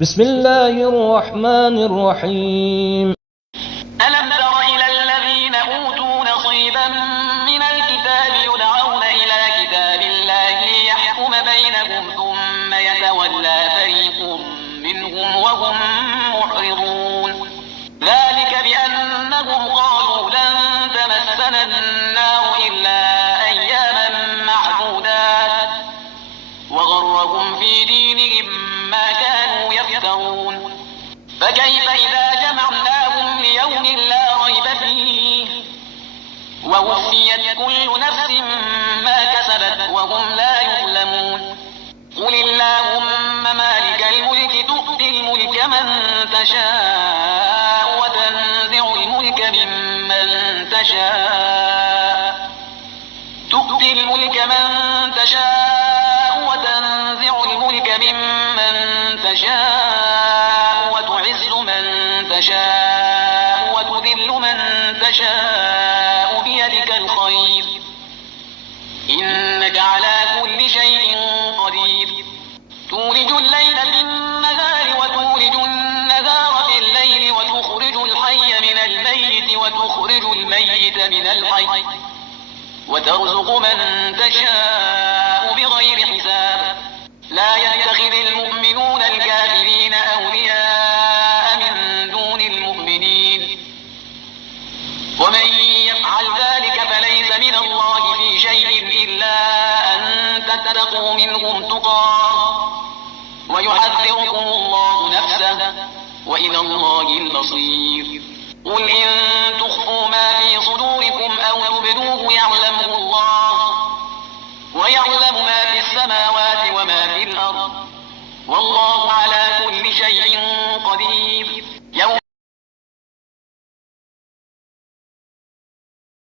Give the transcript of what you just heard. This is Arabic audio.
بسم الله الرحمن الرحيم. ألم تر إلى الذين أوتوا نصيبا من الكتاب يدعون إلى كتاب الله ليحكم بينهم ثم يتولى فريق منهم وهم معرضون. ذلك بأنهم قالوا لن تمسنا النار إلا أياما معدودات وغرهم في دينهم ما كانوا يفترون. فكيف إذا جمعناهم ليوم لا ريب فيه ووفيت كل نفس ما كسبت وهم لا يظلمون. قل اللهم مالك الملك تؤتي الملك من تشاء وتنزع الملك ممن تشاء وتنزع الملك ممن تشاء وتعز من تشاء وتذل من تشاء بيدك الخير إنك على كل شيء قدير. تولج الليل في النهار وتولج النهار في الليل وتخرج الحي من الميت وتخرج الميت من الحي وترزق من تشاء بغير حساب. لا يتخذ المؤمنون الكافرين أولياء من دون المؤمنين ومن يفعل ذلك فليس من الله في شيء إلا أن تتقوا منهم تقاه ويحذركم الله نفسه وإلى الله المصير. قل إن تخفوا ما في صدوركم أو تبدوه يعلمه الله ويعلم ما في السماوات وما في الأرض والله على كل شيء قدير.